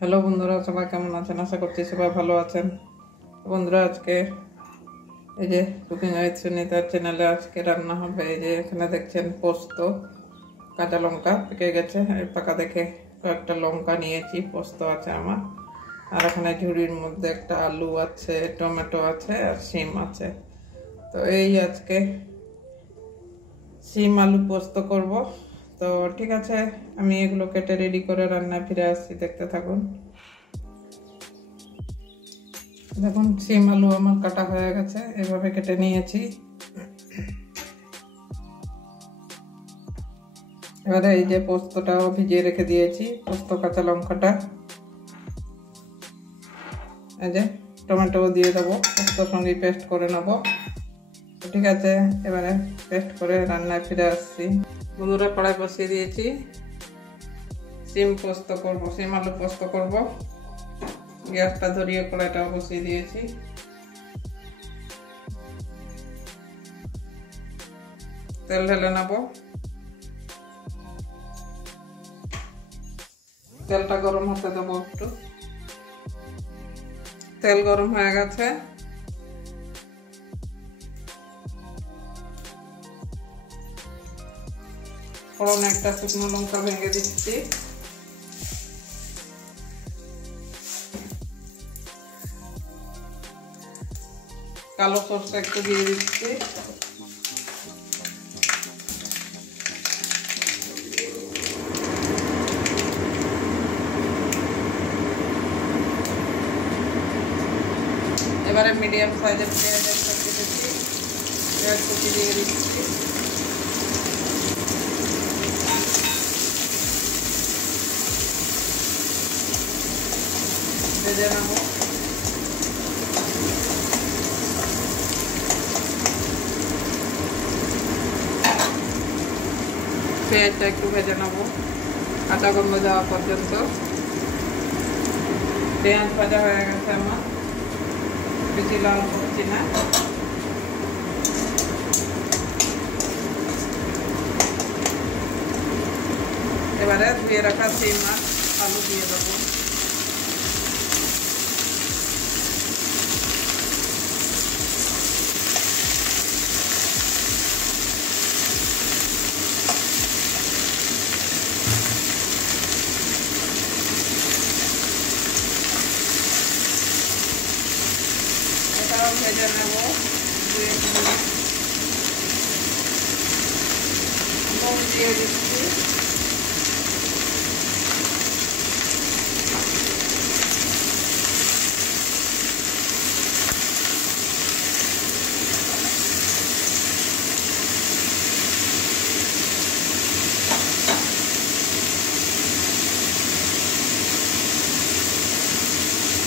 Hello বন্ধুরা, সবাই কেমন আছেন? আশা করছি সবাই ভালো আছেন। বন্ধুরা, আজকে এই যে কুকিং উইথ সুনিতার চ্যানেলে আজকে রান্না হবে। এই যে এখানে দেখছেন পোস্ত, কাঁচা লঙ্কা পেকে গেছে, এই পাকা দেখে কয়েকটা লঙ্কা নিয়েছি, পোস্ত আছে আমার। আর এখানে ঝুড়ির মধ্যে একটা আলু আছে, টমেটো আছে আর শিম আছে। তো এই আজকে শিম আলু পোস্ত করব। তো ঠিক আছে, আমি এগুলো কেটে রেডি করে রান্না ফিরে আসছি, দেখতে থাকুন। দেখুন, শিম আলু আমার কাটা হয়ে গেছে, এভাবে কেটে নিয়েছি। এবারে এই যে পোস্তটাও ভিজিয়ে রেখে দিয়েছি, পোস্ত কাঁচা লঙ্কাটা, এই যে টমেটো দিয়ে দেবো, পোস্তর সঙ্গে পেস্ট করে নেবো। ঠিক আছে, এবারে পেস্ট করে রান্নায় ফিরে আসছি। বন্ধুরা, কড়াই বসিয়ে দিয়েছি, শিম পোস্ত করব, শিম আলু পোস্ত করব। গ্যাসটা ধরিয়ে কড়াইটাও বসিয়ে দিয়েছি। তেল ঢেলে নেব। তেলটা গরম হতে দেবো একটু। তেল গরম হয়ে গেছে, ফোড়নে একটা শুকনো লঙ্কা ভেঙে দিচ্ছি। কালো সরষে একটু দিয়ে দিচ্ছি। এবারে মিডিয়াম সাইজের পেঁয়াজ একটা কেটেছি, পেঁয়াজ কুচি দিয়ে দিচ্ছি। ভেজে নেবো। পেঁয়াজটা একটু ভেজে নেবো কাঁচা গন্ধ যাওয়া পর্যন্ত। পেঁয়াজ ভাজা হয়ে গেছে আমার, বেশি লাল করছি না। এবারে ধুয়ে রাখা শিম আর আলু দিয়ে দেবো। এটাও ভেজে নেব 2 মিনিট। নুন দিয়ে দিচ্ছি।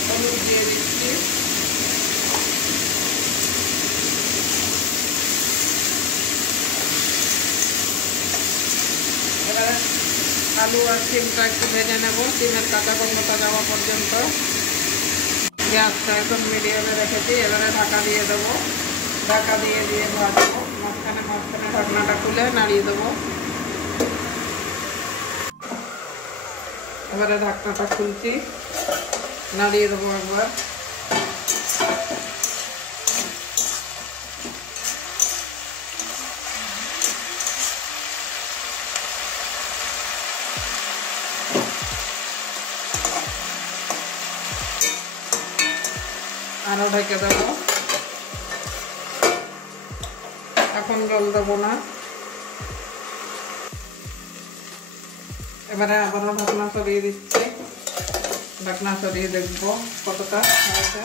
হলুদ দিয়ে দিচ্ছি। এবারে আলু আর শিমটা একটু ভেজে নেব, শিমের কাঁচা গন্ধটা যাওয়া পর্যন্ত। গ্যাসটা এখন মিডিয়ামে রেখেছি। এবারে ঢাকা দিয়ে দেবো। ঢাকা দিয়ে ভাজবো। মাঝখানে ঢাকনাটা খুলে নাড়িয়ে দেবো। এবারে ঢাকনাটা খুলছি, নাড়িয়ে দেবো একবার। আরও ঢেকে দেবো। এখন জল দেবো না। এবারে আবারও ঢাকনা সরিয়ে দিচ্ছি। ঢাকনা সরিয়ে দেখবো কতটা হয়েছে।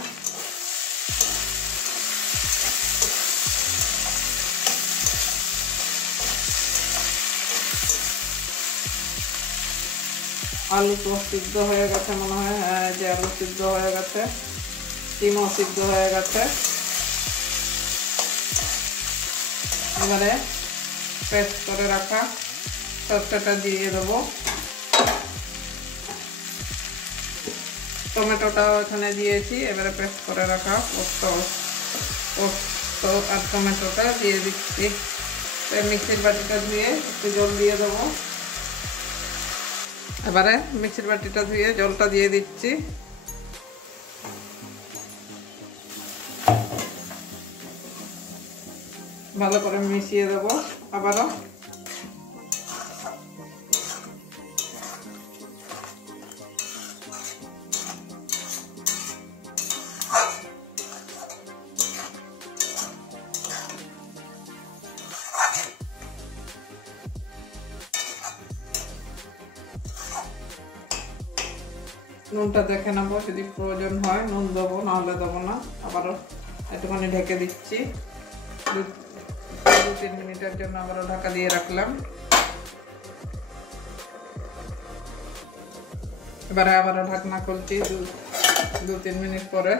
আলু তো সিদ্ধ হয়ে গেছে মনে হয়। যে আলু সিদ্ধ হয়ে গেছে, ডিমও সিদ্ধ হয়ে গেছে। এবারে পেস্ট করে রাখা সরষেটা দিয়ে দেবো। টমেটোটাও এখানে দিয়েছি। এবারে পেস্ট করে রাখা পোস্ত আর টমেটোটা দিয়ে দিচ্ছি। মিক্সির বাটিটা ধুয়ে একটু জল দিয়ে দেবো। এবারে মিক্সির বাটিটা ধুয়ে জলটা দিয়ে দিচ্ছি। ভালো করে মিশিয়ে দেবো আবারও। নুনটা দেখে নেবো, যদি প্রয়োজন হয় নুন দেবো, নাহলে দেবো না। আবারও একটুখানি ঢেকে দিচ্ছি, 2-3 মিনিটের জন্য আবারও ঢাকা দিয়ে রাখলাম। এবারে আবারও ঢাকনা খুলছি 2-3 মিনিট পরে।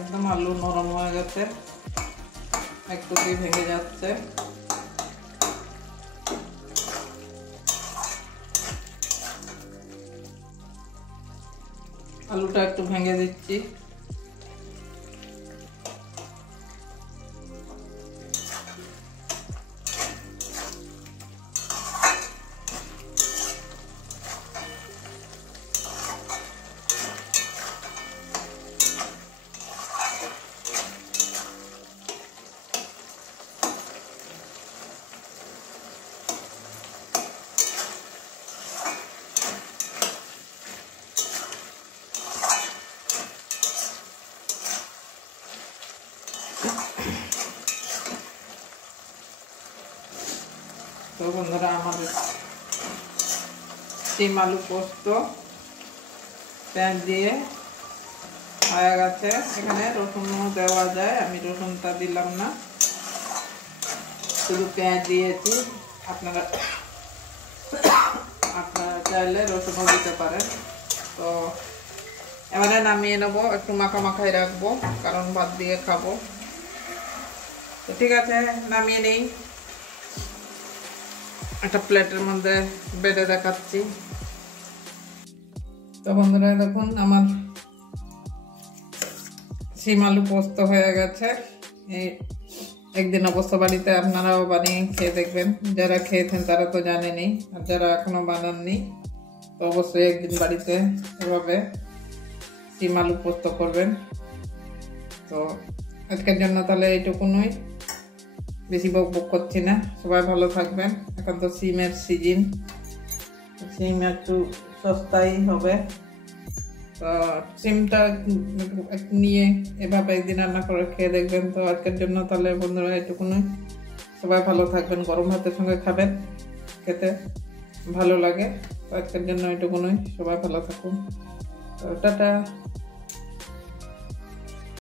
একদম আলু নরম হয়ে গেছে, একটু ভেঙে যাচ্ছে। আলুটা একটু ভেঙে দিচ্ছি। তো বন্ধুরা, আমাদের শিম আলু পোস্ত পেঁয়াজ দিয়ে হয়ে গেছে। এখানে রসুনও দেওয়া যায়, আমি রসুনটা দিলাম না, শুধু পেঁয়াজ দিয়েছি। আপনারা চাইলে রসুনও দিতে পারেন। তো এবারে নামিয়ে নেবো, একটু মাখাই রাখবো, কারণ ভাত দিয়ে খাবো। তো ঠিক আছে, নামিয়ে নেই। একটা প্লেটের মধ্যে বেড়ে দেখাচ্ছি। তো বন্ধুরা দেখুন, আমার শিম আলু পোস্ত হয়ে গেছে। এই একদিন অবশ্য বাড়িতে আপনারাও বানিয়ে খেয়ে দেখবেন। যারা খেয়েছেন তারা তো জানেনই, আর যারা এখনো বানাননি তো অবশ্যই একদিন বাড়িতে এভাবে শিম আলু পোস্ত করবেন। তো আজকের জন্য তাহলে এইটুকুনই, বেশি বক করছি না। সবাই ভালো থাকবেন। এখন তো সিমের সিজন, সিম একটু সস্তাই হবে। তো সিমটা নিয়ে এভাবে একদিন রান্না করে খেয়ে দেখবেন। তো আজকের জন্য তাহলে বন্ধুরা এইটুকুনই। সবাই ভালো থাকবেন, গরম ভাতের সঙ্গে খাবেন, খেতে ভালো লাগে। তো আজকের জন্য এইটুকুনই, সবাই ভালো থাকুন। তো টাটা।